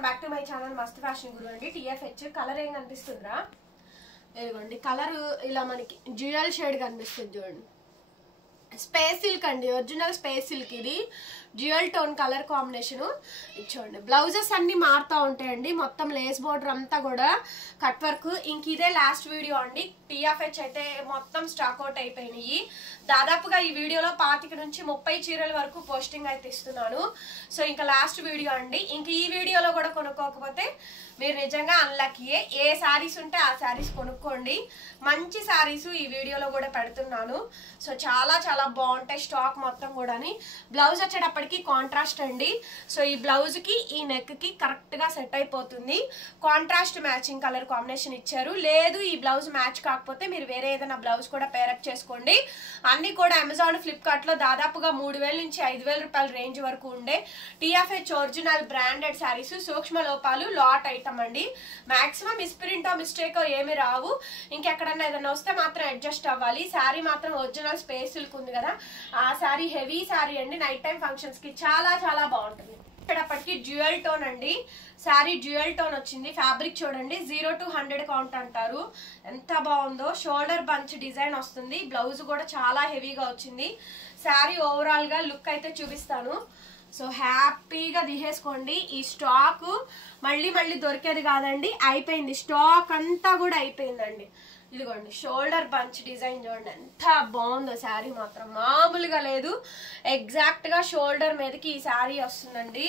Welcome back to my channel మస్త్ fashion గురు అండి. టీఎఫ్హెచ్ colour ఏం కనిపిస్తుందిరా? ఇదిగోండి కలర్ ఇలా మనకి డ్యూయల్ షేడ్ కనిపిస్తుంది చూడండి. స్పేస్ సిల్క్ అండి, ఒరిజినల్ స్పేస్ సిల్క్. ఇది డ్యూయల్ టోన్ కలర్ కాంబినేషన్. చూడండి బ్లౌజెస్ అన్ని మారుతూ ఉంటాయండి. మొత్తం లేస్ బోర్డర్ అంతా కూడా కట్ వర్క్. ఇంక ఇదే లాస్ట్ వీడియో అండి. టీఎఫ్హెచ్ అయితే మొత్తం స్టాక్ అవుట్ అయిపోయినాయి. దాదాపుగా ఈ వీడియోలో 25 నుంచి 30 చీరల వరకు పోస్టింగ్ అయితే ఇస్తున్నాను. సో ఇంకా లాస్ట్ వీడియో అండి. ఇంక ఈ వీడియోలో కూడా కొనుక్కోకపోతే మీరు నిజంగా అన్లక్కీయే. ఏ శారీస్ ఉంటే ఆ శారీస్ కొనుక్కోండి. మంచి శారీస్ ఈ వీడియోలో కూడా పెడుతున్నాను. సో చాలా చాలా బాగుంటాయి స్టాక్ మొత్తం కూడా. బ్లౌజ్ వచ్చేటప్పటికి కాంట్రాస్ట్ అండి. సో ఈ బ్లౌజ్ కి ఈ నెక్ కి కరెక్ట్ గా సెట్ అయిపోతుంది. కాంట్రాస్ట్ మ్యాచింగ్ కలర్ కాంబినేషన్ ఇచ్చారు. లేదు ఈ బ్లౌజ్ మ్యాచ్ కాకపోతే మీరు వేరే ఏదైనా బ్లౌజ్ కూడా పేరప్ చేసుకోండి. అన్ని కూడా అమెజాన్, ఫ్లిప్కార్ట్ లో దాదాపుగా 3000 నుంచి 5000 రూపాయల రేంజ్ వరకు ఉండే టీఎఫ్హెచ్ ఒరిజినల్ బ్రాండెడ్ శారీస్. సూక్ష్మ లోపాలు లాట్ ఐటమ్ అండి. మాక్సిమం మిస్ప్రింటో మిస్టేకో ఏమి రావు. ఇంకెక్కడన్నా ఏదైనా వస్తే మాత్రం అడ్జస్ట్ అవ్వాలి. శారీ మాత్రం ఒరిజినల్ స్పేస్ సిల్క్ ఉంది కదా, ఆ శారీ హెవీ శారీ అండి. నైట్ టైం ఫంక్షన్స్ కి చాలా చాలా బాగుంటుంది. ఇప్పటికి డ్యూయల్ టోన్ అండి. శారీ డ్యూయల్ టోన్ వచ్చింది. ఫ్యాబ్రిక్ చూడండి 0 to 100 కౌంట్ అంటారు. ఎంత బాగుందో. షోల్డర్ బంచ్ డిజైన్ వస్తుంది. బ్లౌజ్ కూడా చాలా హెవీగా వచ్చింది. శారీ ఓవరాల్ గా లుక్ అయితే చూపిస్తాను. సో హ్యాపీగా తీసేసుకోండి. ఈ స్టాక్ మళ్ళీ మళ్ళీ దొరికేది కాదండి. అయిపోయింది, స్టాక్ అంతా కూడా అయిపోయిందండి. ఇదిగోండి షోల్డర్ బంచ్ డిజైన్ చూడండి ఎంత బాగుందో. శారీ మాత్రం మామూలుగా లేదు. ఎగ్జాక్ట్ గా షోల్డర్ మీదకి ఈ శారీ వస్తుందండి.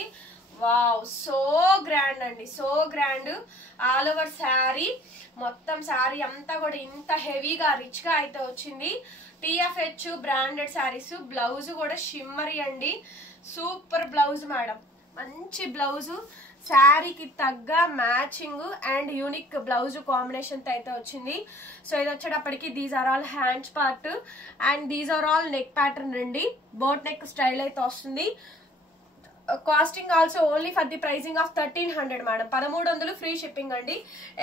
వావ్, సో గ్రాండ్ అండి, so grand. All over sari మొత్తం శారీ అంతా కూడా ఇంత హెవీగా రిచ్ గా అయితే వచ్చింది. TFH branded saris. బ్లౌజ్ కూడా షిమ్మరీ అండి. సూపర్ బ్లౌజ్ మేడం, మంచి బ్లౌజ్. శారీకి తగ్గ matching and unique blouse combination అయితే వచ్చింది. సో ఇది వచ్చేటప్పటికి these are all hands part and these are all neck pattern అండి. బోట్ నెక్ స్టైల్ అయితే వస్తుంది. Costing also only for the pricing of 1300 madam. 1300 free shipping అండి.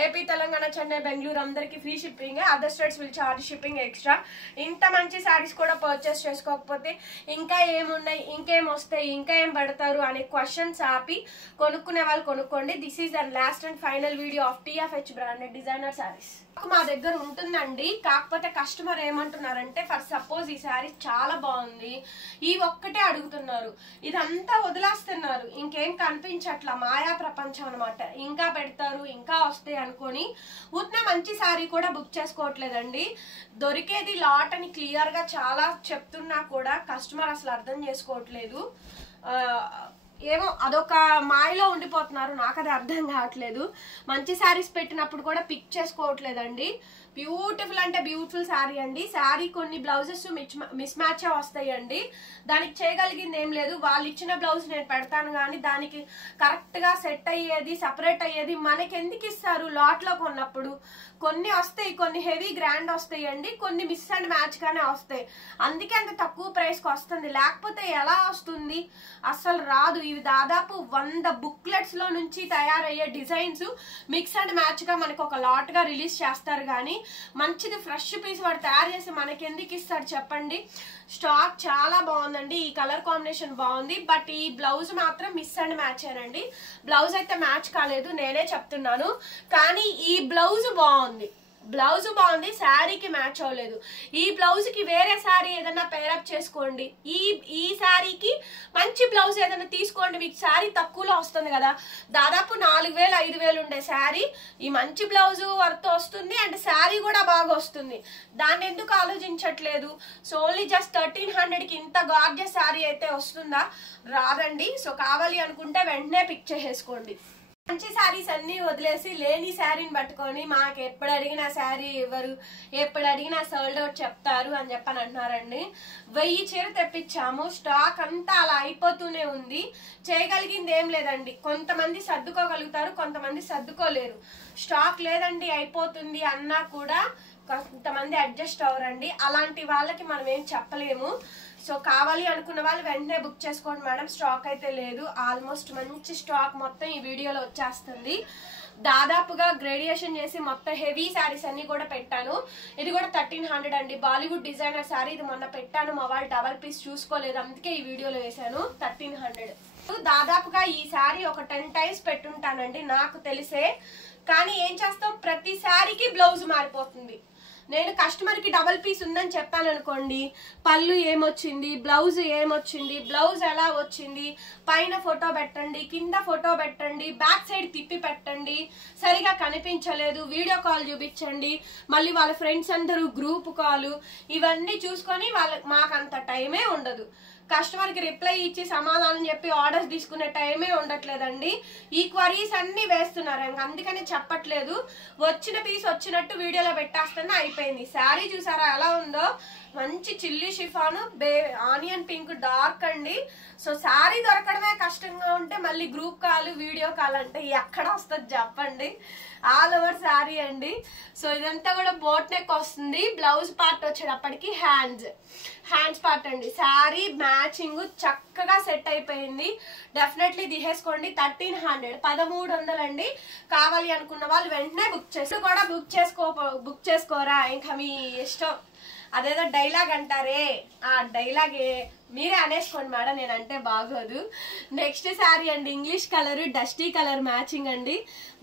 ఏపీ, తెలంగాణ, చెన్నై, బెంగళూరు అందరికి free shipping. Other states will charge shipping extra. ఇంత మంచి శారీస్ కూడా purchase చేసుకోకపోతే ఇంకా ఏమున్నాయి, ఇంకేం వస్తాయి, ఇంకా ఏం పడతారు అనే క్వశ్చన్స్ ఆపి కొనుక్కునే వాళ్ళు కొనుక్కోండి. This is and last and final video of టీఎఫ్హెచ్ branded designer saris. మా దగ్గర ఉంటుందండి. కాకపోతే కస్టమర్ ఏమంటున్నారంటే, ఫర్ సపోజ్ ఈ శారీ చాలా బాగుంది, ఈ ఒక్కటే అడుగుతున్నారు, ఇదంతా వదిలేస్తున్నారు, ఇంకేం కనిపించట్లా, మాయా ప్రపంచం అనమాట. ఇంకా పెడతారు, ఇంకా వస్తాయి అనుకొని ఉన్న మంచి శారీ కూడా బుక్ చేసుకోవట్లేదండి. దొరికేది లాట్ అని క్లియర్ గా చాలా చెప్తున్నా కూడా కస్టమర్ అసలు అర్థం చేసుకోవట్లేదు. ఏమో అదొక మాయలో ఉండిపోతున్నారు. నాకు అది అర్థం కావట్లేదు. మంచి శారీస్ పెట్టినప్పుడు కూడా పిక్ చేసుకోవట్లేదండి. బ్యూటిఫుల్ అంటే బ్యూటిఫుల్ శారీ అండి. శారీ కొన్ని బ్లౌజెస్ మిస్ మ్యాచ్ వస్తాయండి. దానికి చేయగలిగింది ఏం లేదు. వాళ్ళు ఇచ్చిన బ్లౌజ్ నేను పెడతాను కానీ దానికి కరెక్ట్ గా సెట్ అయ్యేది, సపరేట్ అయ్యేది మనకి ఎందుకు ఇస్తారు? లాట్ లో కొన్నప్పుడు కొన్ని వస్తాయి, కొన్ని హెవీ గ్రాండ్ వస్తాయండి, కొన్ని మిస్ అండ్ మ్యాచ్ గానే వస్తాయి. అందుకే అంత తక్కువ ప్రైస్ కి వస్తుంది. లేకపోతే ఎలా వస్తుంది? అసలు రాదు. ఇవి దాదాపు 100 బుక్లెట్స్ లో నుంచి తయారయ్యే డిజైన్స్ మిక్స్ అండ్ మ్యాచ్ గా మనకు ఒక లాట్ గా రిలీజ్ చేస్తారు. కానీ మంచిది ఫ్రెష్ పీస్ వాడు తయారు చేసి మనకి ఎందుకు ఇస్తాడు చెప్పండి? స్టాక్ చాలా బాగుందండి. ఈ కలర్ కాంబినేషన్ బాగుంది. బట్ ఈ బ్లౌజ్ మాత్రం మిస్ అండ్ మ్యాచ్ ఏనండి. బ్లౌజ్ అయితే మ్యాచ్ కాలేదు, నేనే చెప్తున్నాను. కానీ ఈ బ్లౌజ్ బాగుంది. బ్లౌజ్ బాగుంది, శారీకి మ్యాచ్ అవ్వలేదు. ఈ బ్లౌజ్ కి వేరే శారీ ఏదైనా పేరప్ చేసుకోండి. ఈ శారీకి మంచి బ్లౌజ్ ఏదైనా తీసుకోండి. మీకు శారీ తక్కువలో వస్తుంది కదా. దాదాపు 4000 5000 ఉండే శారీ ఈ మంచి బ్లౌజ్ వర్త్ వస్తుంది అండ్ శారీ కూడా బాగా వస్తుంది. దాన్ని ఎందుకు ఆలోచించట్లేదు? సో ఓన్లీ జస్ట్ 1300 కి ఇంత గార్జియస్ శారీ అయితే వస్తుందా? రాదండి. సో కావాలి అనుకుంటే వెంటనే పిక్ చేసేసుకోండి. మంచి శారీస్ అన్ని వదిలేసి లేని శారీని పట్టుకొని మాకు ఎప్పుడు అడిగినా శారీ ఇవ్వరు, ఎప్పుడు అడిగినా సోల్డ్ అవుట్ చెప్తారు అని చెప్పని అంటున్నారండి. 1000 చీర తెప్పించాము. స్టాక్ అంతా అలా అయిపోతూనే ఉంది. చేయగలిగింది ఏం లేదండి. కొంతమంది సర్దుకోగలుగుతారు, కొంతమంది సర్దుకోలేరు. స్టాక్ లేదండి అయిపోతుంది అన్నా కూడా కొంతమంది అడ్జస్ట్ అవ్వరండి. అలాంటి వాళ్ళకి మనం ఏం చెప్పలేము. సో కావాలి అనుకున్న వాళ్ళు వెంటనే బుక్ చేసుకోండి మేడం. స్టాక్ అయితే లేదు. ఆల్మోస్ట్ మంచి స్టాక్ మొత్తం ఈ వీడియోలో వచ్చేస్తుంది. దాదాపుగా గ్రేడియేషన్ చేసి మొత్తం హెవీ శారీస్ అన్ని కూడా పెట్టాను. ఇది కూడా 1300 అండి. బాలీవుడ్ డిజైనర్ శారీ. ఇది మొన్న పెట్టాను, మా వాళ్ళు డబల్ పీస్ చూసుకోలేదు, అందుకే ఈ వీడియోలో వేసాను. 1300. దాదాపుగా ఈ శారీ ఒక 10 టైమ్స్ పెట్టుంటానండి నాకు తెలిసే. కానీ ఏం చేస్తాం, ప్రతి శారీకి బ్లౌజ్ మారిపోతుంది. నేను కస్టమర్ కి డబల్ పీస్ ఉందని చెప్పాను అనుకోండి, పళ్ళు ఏమొచ్చింది, బ్లౌజ్ ఏమొచ్చింది, బ్లౌజ్ ఎలా వచ్చింది, పైన ఫోటో పెట్టండి, కింద ఫోటో పెట్టండి, బ్యాక్ సైడ్ తిప్పి పెట్టండి, సరిగా కనిపించలేదు వీడియో కాల్ చూపించండి, మళ్ళీ వాళ్ళ ఫ్రెండ్స్ అందరూ గ్రూప్ కాల్, ఇవన్నీ చూసుకొని మాకు అంత టైమే ఉండదు. కస్టమర్ కి రిప్లై ఇచ్చి సమాధానం చెప్పి ఆర్డర్స్ తీసుకునే టైమే ఉండట్లేదండి. ఈ క్వరీస్ అన్ని వేస్తున్నారు, అందుకని చెప్పట్లేదు. వచ్చిన పీస్ వచ్చినట్టు వీడియోలో పెట్టేస్తేనే అయిపోయింది. శారీ చూసారా ఎలా ఉందో, మంచి chilli chiffon onion pink dark అండి. సో శారీ దొరకడమే కష్టంగా ఉంటే మళ్ళీ గ్రూప్ కాల్ వీడియో కాల్ అంటే ఎక్కడ వస్తుంది చెప్పండి. ఆల్ ఓవర్ శారీ అండి. సో ఇదంతా కూడా బోట్ నెక్ వస్తుంది. బ్లౌజ్ పార్ట్ వచ్చేటప్పటికి హ్యాండ్స్ పార్ట్ అండి. శారీ మ్యాచింగ్ చక్కగా సెట్ అయిపోయింది. డెఫినెట్లీ తీసేసుకోండి. 1300 అండి. కావాలి అనుకున్న వాళ్ళు వెంటనే బుక్ చేసుకోరా, ఇంకా మీ ఇష్టం. అదేదో డైలాగ్ అంటారే, ఆ డైలాగే మీరే అనేసుకోండి మేడం, నేనంటే బాగోదు. నెక్స్ట్ శారీ అండి, English colour dusty colour matching అండి.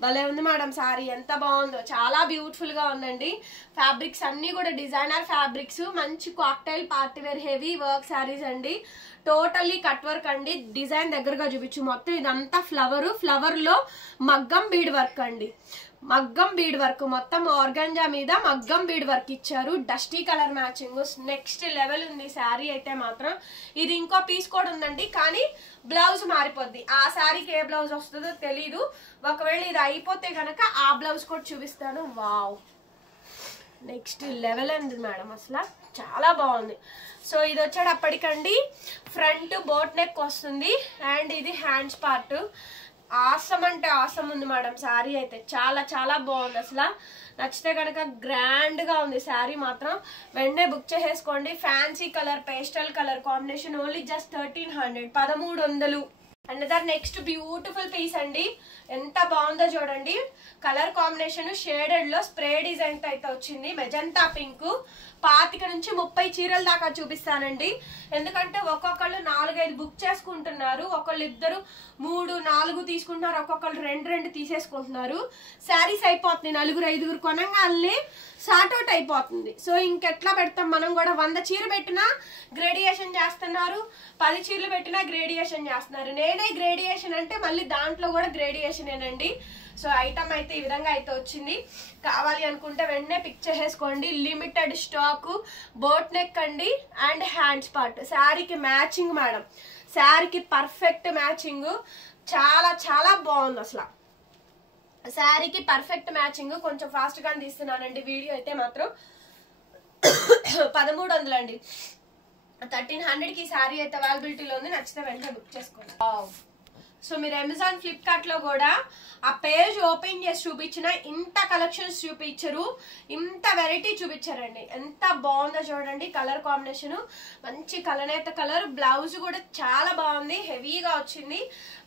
భలే ఉంది మేడం శారీ, ఎంత బాగుందో, చాలా బ్యూటిఫుల్ గా ఉందండి. ఫ్యాబ్రిక్స్ అన్ని కూడా డిజైనర్ ఫ్యాబ్రిక్స్, మంచి cocktail party wear heavy work saris అండి. టోటల్లీ కట్ వర్క్ అండి. డిజైన్ దగ్గరగా చూపించు. మొత్తం ఇదంతా ఫ్లవర్ లో మగ్గం బీడ్ వర్క్ అండి. మగ్గం బీడ్ వర్క్, మొత్తం ఆర్గంజా మీద మగ్గం బీడ్ వర్క్ ఇచ్చారు. Dusty colour matching next level ఉంది శారీ అయితే మాత్రం. ఇది ఇంకో పీస్ కూడా ఉందండి, కానీ బ్లౌజ్ మారిపోద్ది. ఆ శారీకి ఏ బ్లౌజ్ వస్తుందో తెలీదు. ఒకవేళ ఇది అయిపోతే గనక ఆ బ్లౌజ్ కూడా చూపిస్తాను. వావ్, నెక్స్ట్ లెవెల్ ఉంది మేడం, అసలు చాలా బాగుంది. సో ఇది వచ్చేటప్పటికండి ఫ్రంట్ బోట్ నెక్ వస్తుంది, అండ్ ఇది హ్యాండ్స్ పార్ట్. ఆసమ్ అంటే ఆసమ్ ఉంది మేడం శారీ అయితే, చాలా చాలా బాగుంది. అసలు నచ్చితే కనుక గ్రాండ్ గా ఉంది శారీ మాత్రం. వెంటనే బుక్ చేసేసుకోండి. Fancy colour pastel colour combination, only just 1300. Another next beautiful piece అండి. ఎంత బాగుందో చూడండి. కలర్ కాంబినేషన్ షేడెడ్ లో స్ప్రే డిజైన్ అయితే వచ్చింది. Magenta pink. 25 నుంచి 30 చీరల దాకా చూపిస్తానండి. ఎందుకంటే ఒక్కొక్కళ్ళు 4-5 బుక్ చేసుకుంటున్నారు. ఒకళ్ళు 2, 3, 4 తీసుకుంటున్నారు. ఒక్కొక్కళ్ళు 2 తీసేసుకుంటున్నారు. శారీస్ అయిపోతుంది. 4-5 కొనంగానే షార్ట్ అవుట్ అయిపోతుంది. సో ఇంకెట్లా పెడతాం మనం కూడా. 100 చీర పెట్టినా గ్రేడియేషన్ చేస్తున్నారు, 10 చీరలు పెట్టినా గ్రేడియేషన్ చేస్తున్నారు. నేనే గ్రేడియేషన్ అంటే మళ్ళీ దాంట్లో కూడా గ్రేడియేషన్ ఏనండి. సో ఐటమ్ అయితే ఈ విధంగా అయితే వచ్చింది. కావాలి అనుకుంటే వెంటనే పిక్ చేసేసుకోండి. Limited stock. బోట్ నెక్ అండి అండ్ హ్యాండ్స్ పార్ట్. శారీకి మ్యాచింగ్ మేడం, శారీకి పర్ఫెక్ట్ మ్యాచింగ్. చాలా చాలా బాగుంది అసలు. శారీకి పర్ఫెక్ట్ మ్యాచింగ్. కొంచెం ఫాస్ట్ గా తీస్తున్నానండి వీడియో అయితే మాత్రం. 1300 అండి. 1300కి శారీ అయితే అవైలబిలిటీలో ఉంది. నచ్చితే వెంటనే బుక్ చేసుకోండి. సో మీరు అమెజాన్ ఫ్లిప్కార్ట్ లో కూడా ఆ పేజ్ ఓపెన్ చేసి చూపించిన ఇంత కలెక్షన్స్ చూపించరు, ఇంత వెరైటీ చూపించారండి. ఎంత బాగుందో చూడండి. కలర్ కాంబినేషన్ మంచి కలనేత కలర్. బ్లౌజ్ కూడా చాలా బాగుంది, హెవీగా వచ్చింది.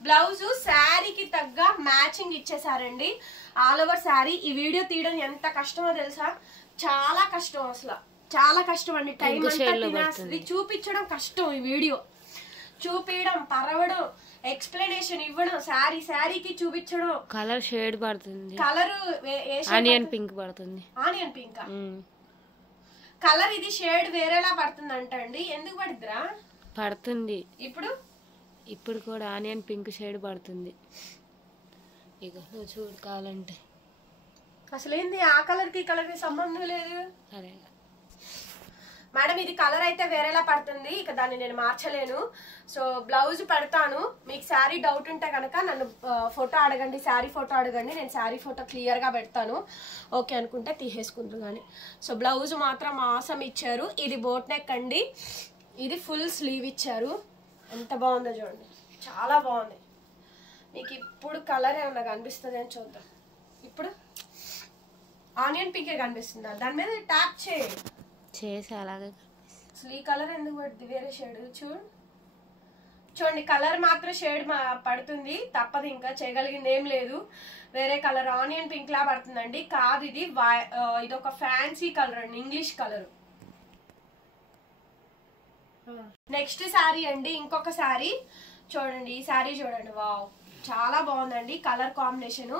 బ్లౌజ్ శారీకి తగ్గ మ్యాచింగ్ ఇచ్చేసారండి. All over sari. ఈ వీడియో తీయడం ఎంత కష్టమో తెలుసా, చాలా కష్టం అసలు, చాలా కష్టం అండి. టైం అంతా తినేస్తుంది. చూపించడం కష్టం. ఈ వీడియో చూపించడం, పరవడం, ఎక్స్ప్లెనేషన్ ఇవ్వడం, శారీకి చూపించడం. కలర్ షేడ్ పడుతుంది. కలర్ ఆనియన్ పింక్ పడుతుంది. Onion pink colour. ఇది షేడ్ వేరేలా పడుతుంది అంటండి. ఎందుకు పడుద్దిరా? పడుతుంది. ఇప్పుడు కూడా ఆనియన్ పింక్ షేడ్ పడుతుంది. ఇక నువ్వు చూడు కావాలంటే. అసలు ఏంది ఆ కలర్ కి కలర్ కి సంబంధం లేదు. అరే మేడం, ఇది కలర్ అయితే వేరేలా పడుతుంది. ఇక దాన్ని నేను మార్చలేను. సో బ్లౌజ్ పెడతాను. మీకు శారీ డౌట్ ఉంటే కనుక నన్ను ఫోటో అడగండి, శారీ ఫోటో అడగండి. నేను శారీ ఫోటో క్లియర్ గా పెడతాను. ఓకే అనుకుంటే తీసేసుకుంటాను కానీ. సో బ్లౌజ్ మాత్రం ఆసం ఇచ్చారు. ఇది బోట్ నెక్ అండి. ఇది ఫుల్ స్లీవ్ ఇచ్చారు. ఎంత బాగుందో చూడండి, చాలా బాగుంది. మీకు ఇప్పుడు కలర్ ఏమన్నా కనిపిస్తుంది అని చూద్దాం. ఇప్పుడు ఆనియన్ పింకే కనిపిస్తుందా? దాని మీద ట్యాప్ చేసి అలాగే. అసలు ఈ కలర్ ఎందుకు పడుతుంది? వేరే షేడ్ చూడండి. కలర్ మాత్రం షేడ్ పడుతుంది, తప్పదు, ఇంకా చేయగలిగింది ఏం లేదు. వేరే కలర్ ఆనియన్ పింక్ లా పడుతుందండి. కాదు, ఇది ఒక ఫ్యాన్సీ కలర్ అండి, ఇంగ్లీష్ కలర్. నెక్స్ట్ శారీ అండి, ఇంకొక శారీ చూడండి ఈ శారీ చూడండి, వావ్ చాలా బాగుందండి కలర్ కాంబినేషన్.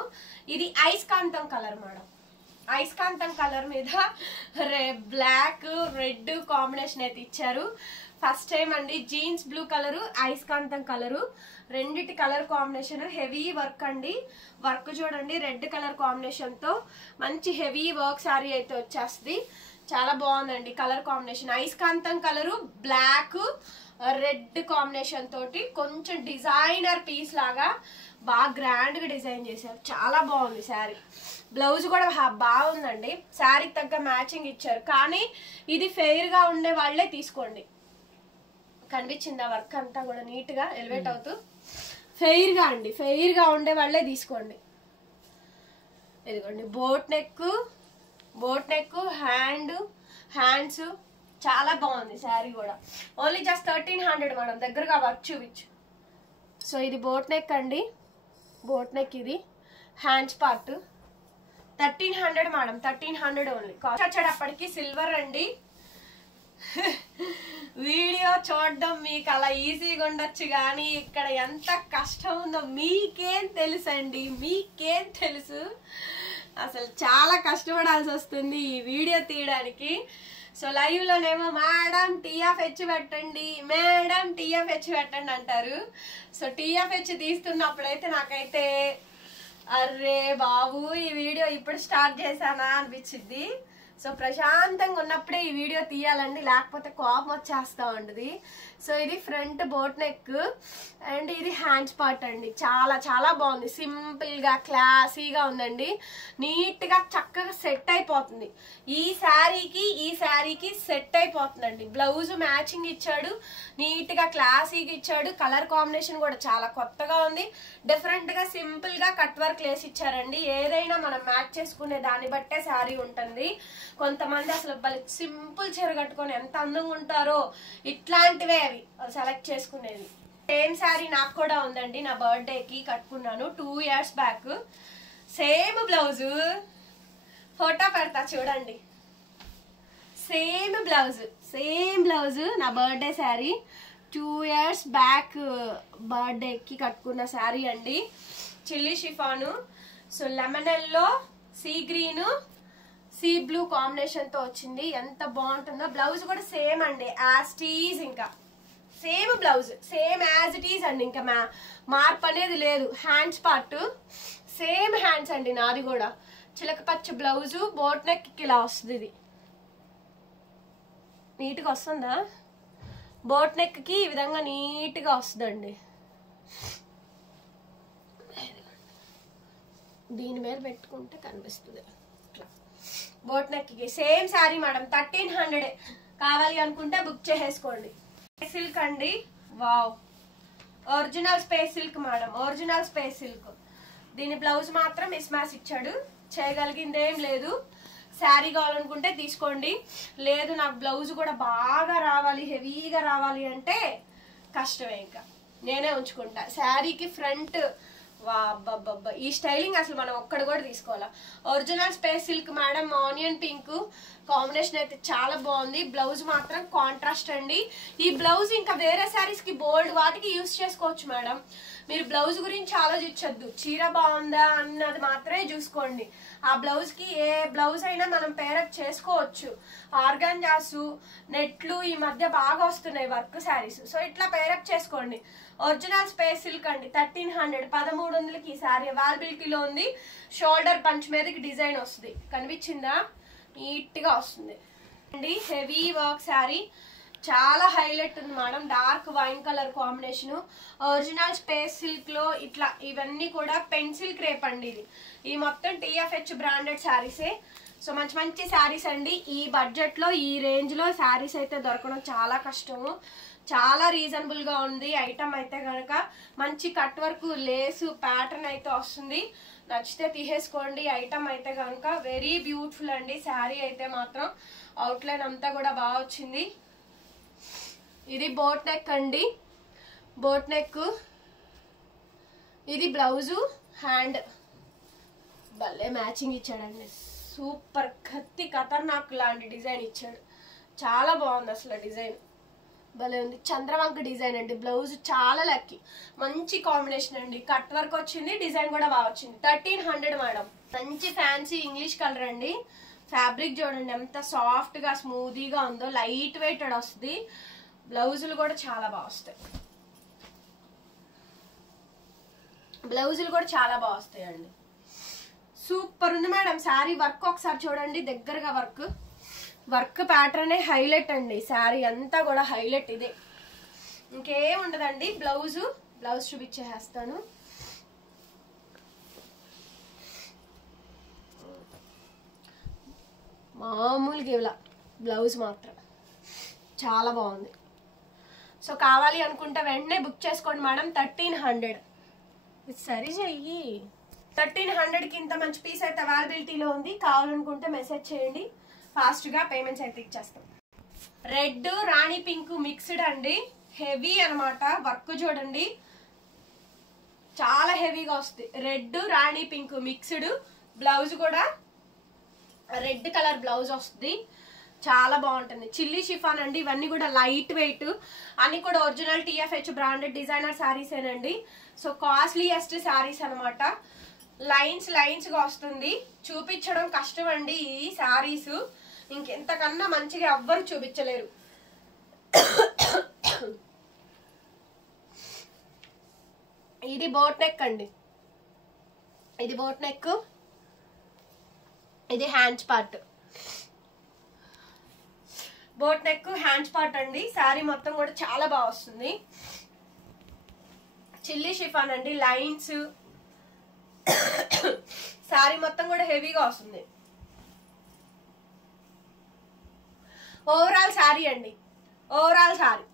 ఇది ఐస్కాంతం కలర్ మేడం, ఐస్కాంతం కలర్ మీద బ్లాక్ రెడ్ కాంబినేషన్ అయితే ఇచ్చారు. ఫస్ట్ టైం అండి జీన్స్ బ్లూ కలరు ఐస్కాంతం కలరు రెండిటి కలర్ కాంబినేషన్. హెవీ వర్క్ అండి, వర్క్ చూడండి రెడ్ కలర్ కాంబినేషన్ తో మంచి హెవీ వర్క్ శారీ అయితే వచ్చేస్తుంది. చాలా బాగుందండి కలర్ కాంబినేషన్. ఐస్కాంతం కలరు బ్లాక్ రెడ్ కాంబినేషన్ తోటి కొంచెం డిజైనర్ పీస్ లాగా బాగా గ్రాండ్ గా డిజైన్ చేశారు. చాలా బాగుంది శారీ. బ్లౌజ్ కూడా బాగుందండి, శారీకి తగ్గ మ్యాచింగ్ ఇచ్చారు. కానీ ఇది ఫెయిర్ గా ఉండే వాళ్ళే తీసుకోండి. కనిపించింది ఆ వర్క్ అంతా కూడా నీట్ గా ఎలివేట్ అవుతూ ఫెయిర్ గా అండి, ఫెయిర్ గా ఉండే వాళ్ళే తీసుకోండి. ఇదిగోండి బోట్ నెక్ హ్యాండ్స్ చాలా బాగుంది శారీ కూడా. ఓన్లీ జస్ట్ 1300 మేడం, దగ్గరగా వర్క్ చూపించు. సో ఇది బోట్ నెక్ అండి, బోట్ నెక్ ఇది hands part 1300 madam, 1300 only. Cost వచ్చేటప్పటికి సిల్వర్ అండి. వీడియో చూడడం మీకు అలా ఈజీగా ఉండొచ్చు కానీ ఇక్కడ ఎంత కష్టం ఉందో మీకేం తెలుసు అండి, మీకేం తెలుసు. అసలు చాలా కష్టపడాల్సి వస్తుంది ఈ వీడియో తీయడానికి. సో లైవ్ లోనేమో మేడం TFH పెట్టండి, మేడం TFH పెట్టండి అంటారు. సో TFH తీస్తున్నప్పుడైతే నాకైతే అర్రే బాబు ఈ వీడియో ఇప్పుడు స్టార్ట్ చేశానా అనిపించింది. సో ప్రశాంతంగా ఉన్నప్పుడే ఈ వీడియో తీయాలండి, లేకపోతే కోపం వచ్చేస్తా ఉండదు. సో ఇది ఫ్రంట్ బోట్ నెక్ అండ్ ఇది హ్యాండ్స్ పార్ట్ అండి. చాలా చాలా బాగుంది, సింపుల్ గా క్లాసీగా ఉందండి. నీట్ గా చక్కగా సెట్ అయిపోతుంది. ఈ శారీకి సెట్ అయిపోతుందండి. బ్లౌజ్ మ్యాచింగ్ ఇచ్చాడు, నీట్ గా క్లాసీగా ఇచ్చాడు. కలర్ కాంబినేషన్ కూడా చాలా కొత్తగా ఉంది. డిఫరెంట్ గా సింపుల్ గా కట్ వర్క్ లేసి ఇచ్చారండి. ఏదైనా మనం మ్యాచ్ చేసుకునే దాన్ని బట్టే శారీ ఉంటుంది. కొంతమంది అసలు సింపుల్ చీర కట్టుకొని ఎంత అందంగా ఉంటారో ఇట్లాంటివే అవి సెలెక్ట్ చేసుకునేది. సేమ్ శారీ నాకు కూడా ఉందండి, నా బర్త్డేకి కట్టుకున్నాను 2 years back. Same blouse, photo పెడతా చూడండి. సేమ్ బ్లౌజ్ నా బర్త్డే శారీ 2 years బ్యాక్ బర్త్డేకి కట్టుకున్న శారీ అండి. Chilli chiffon. So lemon yellow, sea green, sea blue combination తో వచ్చింది. ఎంత బాగుంటుందో. బ్లౌజ్ కూడా సేమ్ అండి, యాజ్ ఇట్ ఈజ్. ఇంకా same blouse, same as it is అండి, ఇంకా మార్పు అనేది లేదు. హ్యాండ్స్ పార్ట్ సేమ్ హ్యాండ్స్ అండి, నాది కూడా చిలక పచ్చ బ్లౌజు, బోట్ నెక్ ఇలా వస్తుంది. ఇది నీట్ గా వస్తుందా? బోట్ నెక్ కి ఈ విధంగా నీట్ గా వస్తుందండి. దీని మీద పెట్టుకుంటే కనిపిస్తుంది. బోట్ నెక్ కి సేమ్ శారీ మేడం, 1300. కావాలి అనుకుంటే బుక్ చేసేసుకోండి. సిల్క్ అండి, wow original space silk madam, original space silk. దీని బ్లౌజ్ మాత్రం మిస్మ్యాచ్ ఇచ్చాడు, చేయగలిగింది ఏం లేదు. శారీ కావాలనుకుంటే తీసుకోండి, లేదు నాకు బ్లౌజ్ కూడా బాగా రావాలి, హెవీగా రావాలి అంటే కష్టమే, ఇంకా నేనే ఉంచుకుంటా. శారీకి ఫ్రంట్ ఈ స్టైలింగ్ అసలు మనం ఒక్కడు కూడా తీసుకోవాలా. Original space silk madam, onion pink combination అయితే చాలా బాగుంది. బ్లౌజ్ మాత్రం కాంట్రాస్ట్ అండి. ఈ బ్లౌజ్ ఇంకా వేరే శారీస్ కి బోల్డ్ వాటికి యూస్ చేసుకోవచ్చు మేడం. మీరు బ్లౌజ్ గురించి ఆలోచించొద్దు, చీర బాగుందా అన్నది మాత్రమే చూసుకోండి. ఆ బ్లౌజ్ కి ఏ బ్లౌజ్ అయినా మనం పేరప్ చేసుకోవచ్చు. ఆర్గాంజాసు, నెట్లు ఈ మధ్య బాగా వస్తున్నాయి వర్క్ శారీస్. సో ఇట్లా పేరప్ చేసుకోండి. ఒరిజినల్ స్పేస్ సిల్క్ అండి, 1300, 1300కి ఈ శారీ అవైలబిలిటీలో ఉంది. షోల్డర్ పంచ్ మీదకి డిజైన్ వస్తుంది, కనిపించిందా? నీట్ గా వస్తుంది అండి. హెవీ వర్క్ శారీ, చాలా హైలైట్ ఉంది madam. Dark wine colour combination, original space silk లో ఇట్లా ఇవన్నీ కూడా పెన్సిల్ క్రేప్ అండి. ఈ మొత్తం TFH బ్రాండెడ్ శారీసే. సో మంచి మంచి శారీస్ అండి. ఈ బడ్జెట్ లో ఈ రేంజ్ లో శారీస్ అయితే దొరకడం చాలా కష్టము. చాలా రీజనబుల్ గా ఉంది ఐటమ్ అయితే కనుక. మంచి కట్ వర్క్, లేసు ప్యాటర్న్ అయితే వస్తుంది. నచ్చితే తీసేసుకోండి. ఐటమ్ అయితే కనుక వెరీ బ్యూటిఫుల్ అండి. శారీ అయితే మాత్రం అవుట్లైన్ అంతా కూడా బాగా వచ్చింది. ఇది బోట్ నెక్ అండి, బోట్ నెక్. ఇది బ్లౌజు, హ్యాండ్ భలే మ్యాచింగ్ ఇచ్చాడండి. సూపర్ ఖతర్నాక్ లాంటి డిజైన్ ఇచ్చాడు. చాలా బాగుంది అసలు డిజైన్. భలే ఉంది, చంద్రవంక డిజైన్ అండి. బ్లౌజ్ చాలా లక్కీ, మంచి కాంబినేషన్ అండి. కట్ వర్క్ వచ్చింది, డిజైన్ కూడా బాగా వచ్చింది. 1300 మేడం. మంచి ఫ్యాన్సీ ఇంగ్లీష్ కలర్ అండి. ఫ్యాబ్రిక్ చూడండి ఎంత సాఫ్ట్ గా స్మూదీగా ఉందో, లైట్ వెయిటెడ్ వస్తుంది. బ్లౌజులు కూడా చాలా బాగా వస్తాయి, బ్లౌజులు కూడా చాలా బాగా వస్తాయండి. సూపర్ ఉంది మేడం శారీ. వర్క్ ఒకసారి చూడండి దగ్గరగా, వర్క్ ప్యాటర్న్ హైలైట్ అండి. శారీ అంతా కూడా హైలైట్ ఇదే, ఇంకేం ఉండదండి. బ్లౌజ్ చూపించేస్తాను. మామూలుగా ఇవ్వలా, బ్లౌజ్ మాత్రం చాలా బాగుంది. సో కావాలి అనుకుంటే వెంటనే బుక్ చేసుకోండి మేడం. 1300 సరి చెయ్యి. 1300కి ఇంత మంచి పీస్ అయితే అవైలబిలిటీలో ఉంది. కావాలనుకుంటే మెసేజ్ చేయండి, ఫాస్ట్గా పేమెంట్స్ అయితే ఇచ్చేస్తాం. రెడ్ రాణి పింక్ మిక్స్డ్ అండి, హెవీ అనమాట. వర్క్ చూడండి చాలా హెవీగా వస్తుంది. రెడ్ రాణి పింక్ మిక్స్డ్, బ్లౌజ్ కూడా రెడ్ కలర్ బ్లౌజ్ వస్తుంది, చాలా బాగుంటుంది. చిల్లీ షిఫాన్ అండి. ఇవన్నీ కూడా లైట్ వెయిట్, అన్ని కూడా original TFH branded designer saris ఏనండి. సో కాస్ట్లీయెస్ట్ శారీస్ అనమాట. లైన్స్ గా వస్తుంది, చూపించడం కష్టం అండి ఈ శారీస్. ఇంకెంతకన్నా మంచిగా ఎవ్వరు చూపించలేరు. ఇది బోట్ నెక్ అండి, ఇది బోట్ నెక్, ఇది hands part. Boat neck hands part అండి. శారీ మొత్తం కూడా చాలా బాగా వస్తుంది. చిల్లీ షిఫాన్ అండి, లైన్స్. శారీ మొత్తం కూడా హెవీగా వస్తుంది. ఓవరాల్ శారీ అండి, ఓవరాల్ శారీ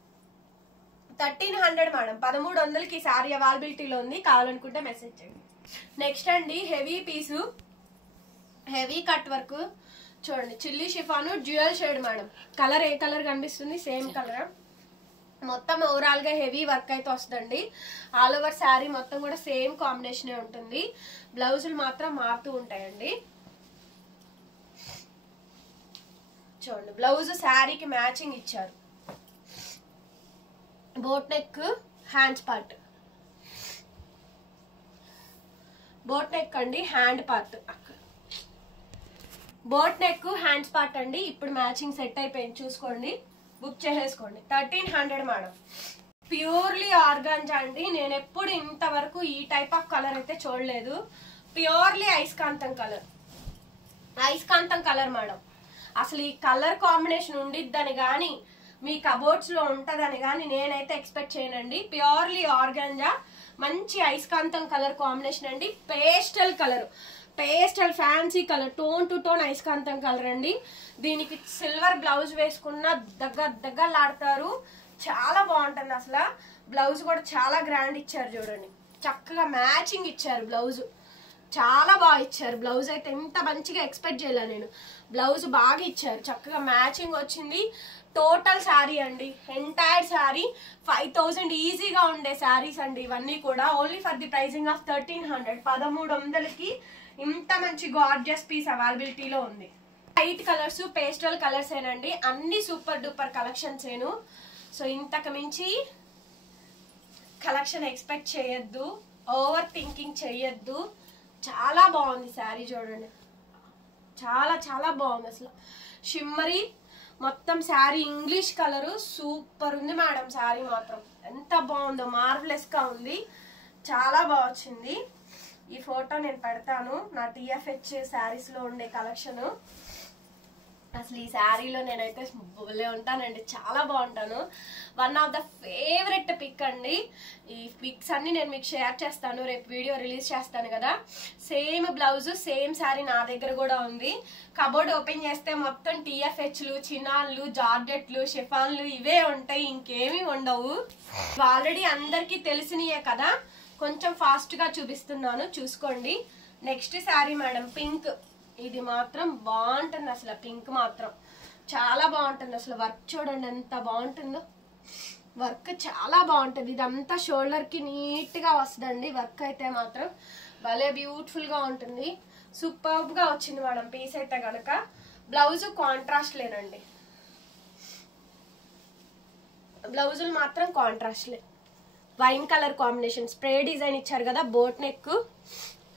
1300 మేడం. 1300కి శారీ అవైలబిలిటీలో ఉంది, కావాలనుకుంటే మెసేజ్ చేయండి. నెక్స్ట్ అండి heavy piece, heavy cut work చూడండి. Chilli chiffon dual shade madam. Colour ఏ కలర్ కనిపిస్తుంది, సేమ్ కలర్. మొత్తం ఓవరాల్ గా హెవీ వర్క్ అయితే వస్తుందండి. ఆల్ ఓవర్ శారీ మొత్తం కూడా సేమ్ కాంబినేషన్ ఉంటుంది. బ్లౌజులు మాత్రం మారుతూ ఉంటాయండి. చూడండి బ్లౌజ్ శారీకి మ్యాచింగ్ ఇచ్చారు. Boat neck hands part, boat neck అండి hand part, boat neck hands part అండి. ఇప్పుడు మ్యాచింగ్ సెట్ అయిపోయింది, చూసుకోండి, బుక్ చేసేసుకోండి. 1300 మేడం. ప్యూర్లీ ఆర్గాంజా అండి. నేను ఎప్పుడు ఇంతవరకు ఈ టైప్ ఆఫ్ కలర్ అయితే చూడలేదు. ప్యూర్లీ అయస్కాంతం కలర్, అయస్కాంతం కలర్ మేడం. అసలు ఈ కలర్ కాంబినేషన్ ఉండిద్దని కానీ మీ కబోర్డ్స్ లో ఉంటదని కానీ నేనైతే ఎక్స్పెక్ట్ చేయనండి. ప్యూర్లీ ఆర్గాంజా, మంచి అయస్కాంతం కలర్ కాంబినేషన్ అండి. Pastel colour, pastel fancy colour, tone to tone అయస్కాంతం కలర్ అండి. దీనికి సిల్వర్ బ్లౌజ్ వేసుకున్న దగ్గరలాడతారు, చాలా బాగుంటుంది. అసలు బ్లౌజ్ కూడా చాలా గ్రాండ్ ఇచ్చారు చూడండి, చక్కగా మ్యాచింగ్ ఇచ్చారు. బ్లౌజ్ చాలా బాగా ఇచ్చారు. బ్లౌజ్ అయితే ఎంత మంచిగా ఎక్స్పెక్ట్ చేయలే నేను. బ్లౌజ్ బాగా ఇచ్చారు, చక్కగా మ్యాచింగ్ వచ్చింది. టోటల్ శారీ అండి, ఎంటైర్ శారీ 5000 ఈజీగా ఉండే శారీస్ అండి ఇవన్నీ కూడా. Only for the pricing of 1300. 1300కి ఇంత మంచి గార్జియస్ పీస్ అవైలబిలిటీలో ఉంది. లైట్ కలర్స్, పేస్టల్ కలర్స్ ఏనండి, అన్ని సూపర్ డూపర్ కలెక్షన్స్ ఏను. సో ఇంతకు మించి కలెక్షన్ ఎక్స్పెక్ట్ చేయొద్దు, ఓవర్ థింకింగ్ చేయొద్దు. చాలా బాగుంది శారీ చూడండి, చాలా చాలా బాగుంది. అసలు షిమ్మరీ మొత్తం శారీ ఇంగ్లీష్ కలరు సూపర్ ఉంది మేడం. శారీ మాత్రం ఎంత బాగుందో, మార్వెలస్ గా ఉంది, చాలా బాగా వచ్చింది. ఈ ఫోటో నేను పెడతాను, నా TFH శారీస్ లో ఉండే కలెక్షన్. అసలు ఈ శారీలో నేనైతే భలే ఉంటానండి, చాలా బాగుంటాను. One of the favourite pic అండి. ఈ పిక్స్ అన్ని నేను మీకు షేర్ చేస్తాను, రేపు వీడియో రిలీజ్ చేస్తాను కదా. సేమ్ బ్లౌజ్, సేమ్ శారీ నా దగ్గర కూడా ఉంది. కబోర్డ్ ఓపెన్ చేస్తే మొత్తం TFHలు, చినాన్లు, జార్జెట్లు, షిఫాన్లు ఇవే ఉంటాయి, ఇంకేమీ ఉండవు. ఆల్రెడీ అందరికీ తెలిసినయే కదా, కొంచెం ఫాస్ట్ గా చూపిస్తున్నాను, చూసుకోండి. Next sari madam pink. ఇది మాత్రం బాగుంటుంది, అసలు పింక్ మాత్రం చాలా బాగుంటుంది. అసలు వర్క్ చూడండి ఎంత బాగుంటుందో, వర్క్ చాలా బాగుంటుంది. ఇదంతా షోల్డర్ కి నీట్ గా వస్తుందండి. వర్క్ అయితే మాత్రం భలే బ్యూటిఫుల్ గా ఉంటుంది. సూపర్బ్ గా వచ్చింది మేడం పీస్ అయితే గనక. బ్లౌజ్ కాంట్రాస్ట్ లేనండి, బ్లౌజులు మాత్రం కాంట్రాస్ట్లే, wine colour combination. Spray design ఇచ్చారు కదా, boat neck,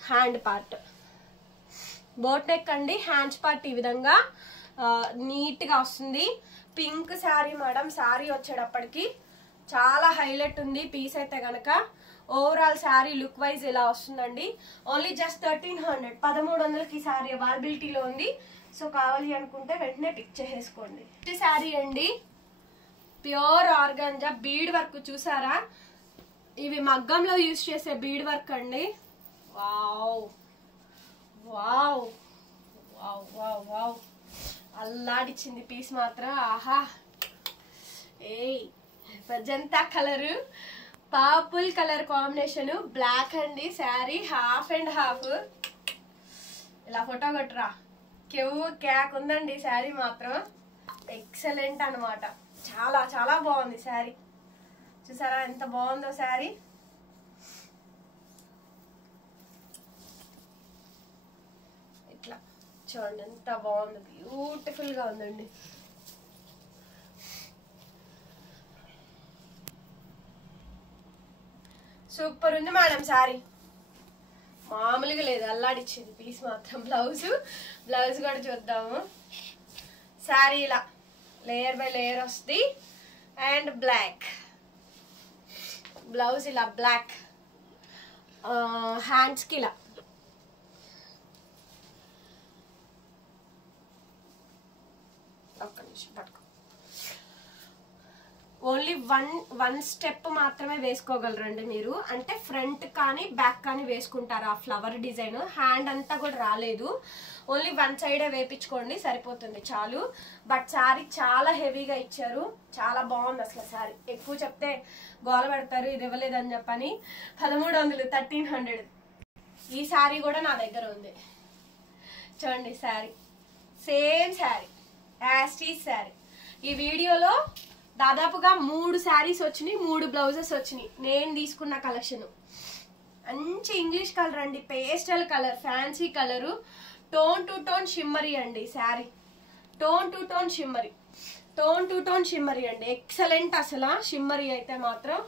hand part. Boat neck అండి, హ్యాండ్స్ పార్ట్ ఈ విధంగా నీట్గా వస్తుంది. Pink sari madam. శారీ వచ్చేటప్పటికి చాలా హైలైట్ ఉంది పీస్ అయితే కనుక. ఓవరాల్ శారీ లుక్ వైజ్ ఇలా వస్తుందండి. ఓన్లీ జస్ట్ 1300, 1300కి శారీ అవైలబిలిటీలో ఉంది. సో కావాలి అనుకుంటే వెంటనే పిక్ చేసేసుకోండి. ఈ శారీ అండి ప్యూర్ ఆర్గాంజా బీడ్ వర్క్ చూసారా, ఇవి మగ్గంలో యూజ్ చేసే బీడ్ వర్క్ అండి. Wow wow wow wow wow, అల్లాడిచ్చింది పీస్ మాత్రం. ఆహా. ఏయ్ magenta colour, purple colour combination, black అండి శారీ, హాఫ్ అండ్ హాఫ్. ఇలా ఫోటో కొట్టరా, కెవ్ క్యాక్ ఉందండి శారీ మాత్రం. ఎక్సలెంట్ అనమాట. చాలా చాలా బాగుంది శారీ. చూసారా ఎంత బాగుందో శారీ. ఇట్లా చూడండి ఎంత బాగుంది, బ్యూటిఫుల్ గా ఉందండి. సూపర్ ఉంది మేడం శారీ, మామూలుగా లేదు, అల్లాడిచ్చింది పీస్ మాత్రం. బ్లౌజ్ కూడా చూద్దాము. శారీ ఇలా లేయర్ బై లేయర్ వస్తుంది. అండ్ బ్లాక్ బ్లౌజ్, ఇలా బ్లాక్. హ్యాండ్స్కి ఇలా ఒక్క నిమిషం పట్టుకో. ఓన్లీ వన్ స్టెప్ మాత్రమే వేసుకోగలరండి మీరు, అంటే ఫ్రంట్ కానీ బ్యాక్ కానీ వేసుకుంటారు. ఆ ఫ్లవర్ డిజైన్ హ్యాండ్ అంతా కూడా రాలేదు, ఓన్లీ వన్ సైడే వేపించుకోండి సరిపోతుంది చాలు. బట్ శారీ చాలా హెవీగా ఇచ్చారు, చాలా బాగుంది అసలు శారీ. ఎక్కువ చెప్తే గోల పెడతారు ఇది ఇవ్వలేదని చెప్పని. 1300, 1300. ఈ శారీ కూడా నా దగ్గర ఉంది చూడండి. శారీ సేమ్ శారీ, యాస్టీస్ శారీ. ఈ వీడియోలో దాదాపుగా 3 శారీస్ వచ్చినాయి, 3 బ్లౌజెస్ వచ్చినాయి. నేను తీసుకున్న కలెక్షన్ మంచి ఇంగ్లీష్ కలర్ అండి, pastel colour, fancy colour, tone to tone shimmery అండి sari. Tone to tone shimmery, tone to tone shimmery అండి. ఎక్సలెంట్ అసలు. షిమ్మరీ అయితే మాత్రం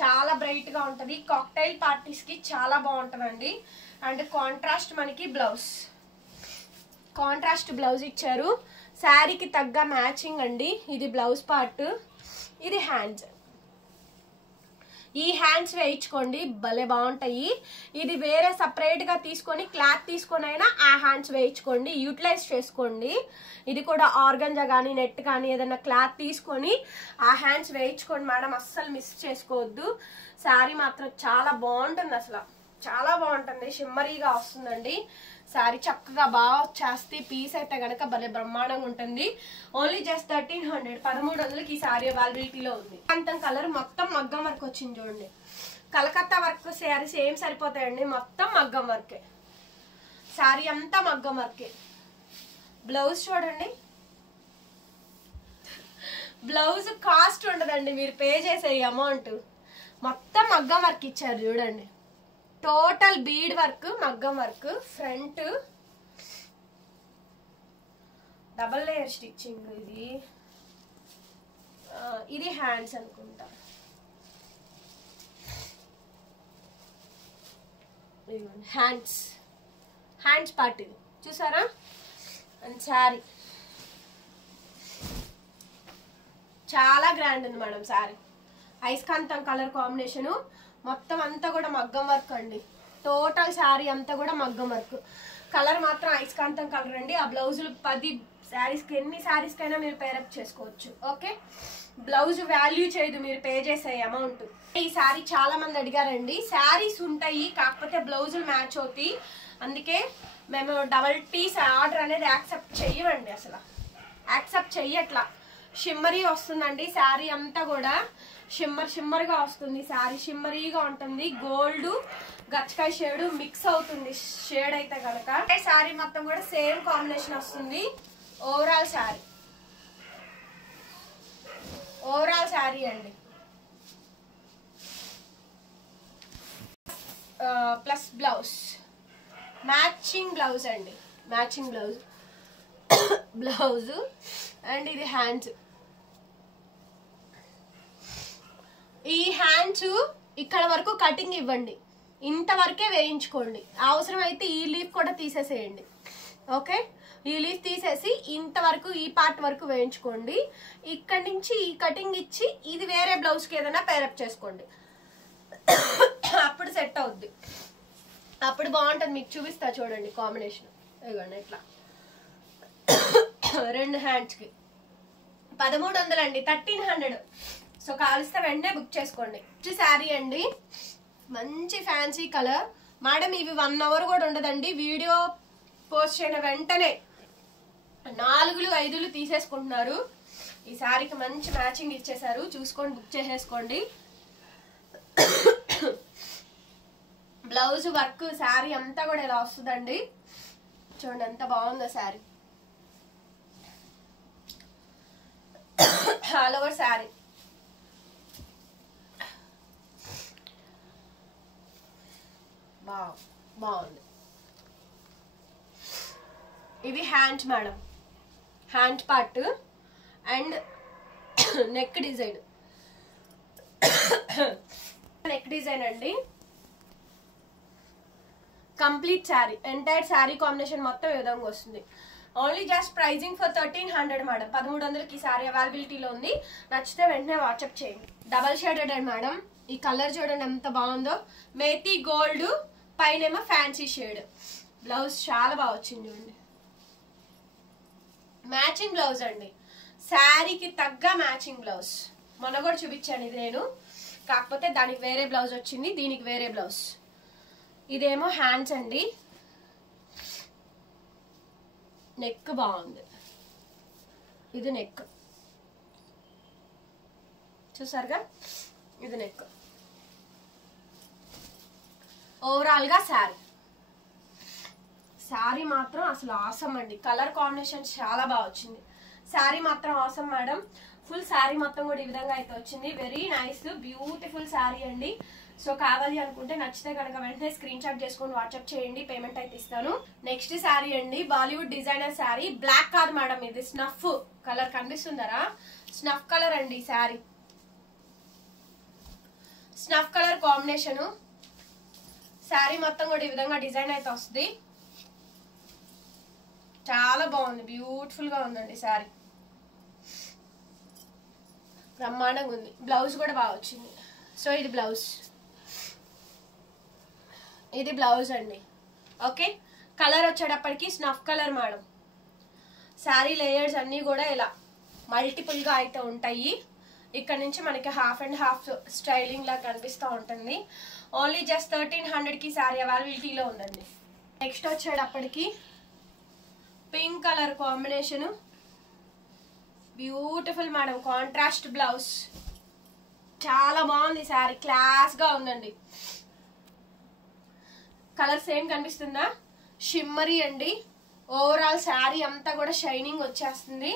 చాలా బ్రైట్ గా ఉంటది, కాక్టైల్ పార్టీస్ కి చాలా బాగుంటదండి. అండ్ కాంట్రాస్ట్ మనకి బ్లౌజ్, కాంట్రాస్ట్ బ్లౌజ్ ఇచ్చారు. శారీకి తగ్గ మ్యాచింగ్ అండి. ఇది బ్లౌజ్ పార్ట్, ఇది హ్యాండ్స్. ఈ హ్యాండ్స్ వేయించుకోండి, భలే బాగుంటాయి. ఇది వేరే సపరేట్ గా తీసుకొని క్లాత్ తీసుకొని అయినా ఆ హ్యాండ్స్ వేయించుకోండి, యూటిలైజ్ చేసుకోండి. ఇది కూడా ఆర్గంజా కానీ నెట్ కానీ ఏదైనా క్లాత్ తీసుకొని ఆ హ్యాండ్స్ వేయించుకోండి మేడం, అస్సలు మిస్ చేసుకోవద్దు. శారీ మాత్రం చాలా బాగుంటుంది, అసలు చాలా బాగుంటుంది, షిమ్మరీగా వస్తుందండి శారీ. చక్కగా బాగా వచ్చేస్తే పీస్ అయితే కనుక భలే బ్రహ్మాండంగా ఉంటుంది. ఓన్లీ జస్ట్ 1300, 1300కి ఈ శారీ అవైలబిలిటీలో ఉంది. అంతం కలర్ మొత్తం మగ్గం వర్క్ వచ్చింది చూడండి. కలకత్తా వర్క్ శారీస్ ఏం సరిపోతాయండి, మొత్తం మగ్గం వర్కే. శారీ అంతా మగ్గం వర్కే. బ్లౌజ్ చూడండి, బ్లౌజ్ కాస్ట్ ఉండదండి, మీరు పే చేసే అమౌంట్. మొత్తం మగ్గం వర్క్ ఇచ్చారు చూడండి. టోటల్ బీడ్ వర్క్, మగ్గం work. Front double layer stitching. ఇది హ్యాండ్స్ అనుకుంటా. హ్యాండ్స్ పార్ట్ ఇది చూసారా. అండ్ శారీ చాలా గ్రాండ్ ఉంది మేడం శారీ. ఐస్కాంతం కలర్ కాంబినేషను, మొత్తం అంతా కూడా మగ్గం వర్క్ అండి. టోటల్ శారీ అంతా కూడా మగ్గం వర్క్. కలర్ మాత్రం ఐస్కాంతం కలర్ అండి. ఆ బ్లౌజులు 10 శారీస్కి, ఎన్ని శారీస్కైనా మీరు పేరప్ చేసుకోవచ్చు. ఓకే, బ్లౌజ్ వాల్యూ చేయదు మీరు పే చేసే అమౌంట్. ఈ శారీ చాలా మంది అడిగారండి. శారీస్ ఉంటాయి కాకపోతే బ్లౌజులు మ్యాచ్ అవుతాయి, అందుకే మేము డబల్ పీస్ ఆర్డర్ అనేది యాక్సెప్ట్ చెయ్యమండి, అసలు యాక్సెప్ట్ చెయ్యట్లా. షిమ్మరీ వస్తుందండి శారీ అంతా కూడా, షిమ్మర్గా వస్తుంది శారీ, షిమ్మరీగా ఉంటుంది. గోల్డ్ గచ్చకాయ షేడ్ మిక్స్ అవుతుంది షేడ్ అయితే కనుక. శారీ మొత్తం కూడా సేమ్ కాంబినేషన్ వస్తుంది. ఓవరాల్ శారీ అండి. ప్లస్ బ్లౌజ్, మ్యాచింగ్ బ్లౌజ్ అండి, మ్యాచింగ్ బ్లౌజ్. అండ్ ఇది హ్యాండ్స్. ఈ హ్యాండ్స్ ఇక్కడ వరకు కటింగ్ ఇవ్వండి, ఇంతవరకే వేయించుకోండి. అవసరం అయితే ఈ లీఫ్ కూడా తీసేసేయండి. ఓకే, ఈ లీఫ్ తీసేసి ఇంతవరకు ఈ పార్ట్ వరకు వేయించుకోండి. ఇక్కడ నుంచి ఈ కటింగ్ ఇచ్చి ఇది వేరే బ్లౌజ్కి ఏదైనా పేరప్ చేసుకోండి. అప్పుడు సెట్ అవుద్ది, అప్పుడు బాగుంటుంది. మీకు చూపిస్తా చూడండి కాంబినేషన్. ఇదిగోండి ఇట్లా 2 హ్యాండ్స్కి 1300 అండి, 1300. సో కాలిస్తే వెంటనే బుక్ చేసుకోండి. శారీ అండి, మంచి ఫ్యాన్సీ కలర్ మేడం. ఇవి 1 అవర్ కూడా ఉండదండి. వీడియో పోస్ట్ చేయన వెంటనే 4, 5 తీసేసుకుంటున్నారు. ఈ శారీకి మంచి మ్యాచింగ్ ఇచ్చేసారు, చూసుకొని బుక్ చేసేసుకోండి. బ్లౌజ్ వర్క్ శారీ అంతా కూడా ఇలా వస్తుందండి. చూడండి ఎంత బాగుందో శారీ. ఆల్ ఓవర్ శారీ బాగుంది. ఇవి hand madam, hand part and neck design. Neck design అండి. Complete sari, entire sari combination మొత్తం ఈ విధంగా వస్తుంది. Only just pricing for 1300 madam. 1300కి శారీ అవైలబిలిటీలో ఉంది. నచ్చితే వెంటనే వాట్సాప్ చేయండి. డబల్ షేడెడ్ అండి మేడం. ఈ కలర్ చూడండి ఎంత బాగుందో. మేతి గోల్డ్ పైనేమో ఫ్యాన్సీ షేడ్. బ్లౌజ్ చాలా బాగా వచ్చింది చూడండి. మ్యాచింగ్ బ్లౌజ్ అండి, శారీకి తగ్గ మ్యాచింగ్ బ్లౌజ్. మొన్న కూడా చూపించాను ఇది నేను, కాకపోతే దానికి వేరే బ్లౌజ్ వచ్చింది, దీనికి వేరే బ్లౌజ్. ఇదేమో హ్యాండ్స్ అండి. నెక్ బాగుంది, ఇది నెక్ చూసారుగా, ఇది నెక్. ఓవరాల్ గా శారీ మాత్రం అసలు ఆసమ్ అండి. కలర్ కాంబినేషన్ చాలా బాగా వచ్చింది. శారీ మాత్రం ఆసమ్ మేడం. ఫుల్ శారీ మొత్తం కూడా ఈ విధంగా అయితే వచ్చింది. వెరీ నైస్ బ్యూటిఫుల్ శారీ అండి. సో కావాలి అనుకుంటే నచ్చితే కనుక వెంటనే స్క్రీన్ షాట్ చేసుకొని వాట్సాప్ చేయండి, పేమెంట్ అయితే ఇస్తాను. నెక్స్ట్ శారీ అండి, బాలీవుడ్ డిజైనర్ శారీ. బ్లాక్ కాదు మేడం, ఇది స్నఫ్ కలర్. కనిపిస్తుందరా? స్నఫ్ కలర్ అండి sari. Snuff colour combination. Sari మొత్తం కూడా ఈ విధంగా డిజైన్ అయితే వస్తుంది. చాలా బాగుంది, బ్యూటిఫుల్ గా ఉందండి శారీ. బ్రహ్మాండంగా ఉంది. బ్లౌజ్ కూడా బాగా వచ్చింది. సో ఇది బ్లౌజ్, ఇది బ్లౌజ్ అండి. ఓకే, కలర్ వచ్చేటప్పటికి snuff colour madam. Sari layers అన్నీ కూడా ఇలా మల్టిపుల్ గా అయితే ఉంటాయి. ఇక్కడ నుంచి మనకి హాఫ్ అండ్ హాఫ్ స్టైలింగ్ లా కనిపిస్తూ ఉంటుంది. ఓన్లీ జస్ట్ 1300కి శారీ అవైలబిలిటీలో ఉందండి. నెక్స్ట్ వచ్చేటప్పటికి pink colour combination. Beautiful madam, contrast blouse. చాలా బాగుంది శారీ, క్లాస్ గా ఉందండి. కలర్ సేమ్ కనిపిస్తుందా? షిమ్మరీ అండి. ఓవరాల్ శారీ అంతా కూడా షైనింగ్ వచ్చేస్తుంది.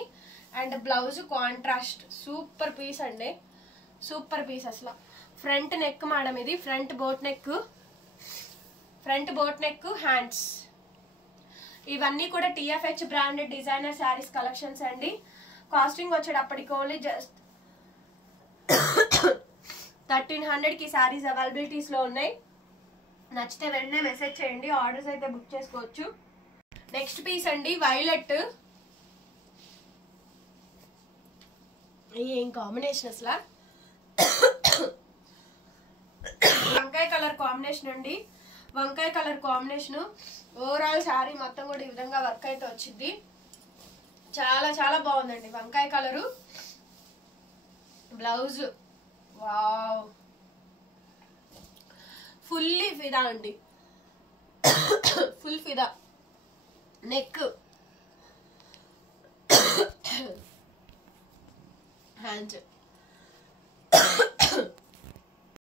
And blouse contrast. Super piece అండి, సూపర్ పీస్ అసలు. ఫ్రంట్ నెక్ మేడం, ఇది front boat neck. Front boat neck, hands. ఇవన్నీ కూడా TFH branded designer saris collections అండి. కాస్టింగ్ వచ్చేటప్పటికి ఓన్లీ జస్ట్ 1300కి శారీస్ అవైలబిలిటీస్ లో ఉన్నాయి. నచ్చితే వెంటనే మెసేజ్ చేయండి, ఆర్డర్స్ అయితే బుక్ చేసుకోవచ్చు. నెక్స్ట్ పీస్ అండి, వైలెట్. ఏం కాంబినేషన్ అసలు. వంకాయ కలర్ కాంబినేషన్ అండి, వంకాయ కలర్ కాంబినేషన్. ఓవరాల్ శారీ మొత్తం కూడా ఈ విధంగా వర్క్ అయితే వచ్చింది. చాలా చాలా బాగుందండి. వంకాయ కలరు, బ్లౌజ్ వావ్, ఫుల్లీ ఫిదా అండి, ఫుల్ ఫిదా. Neck, hands.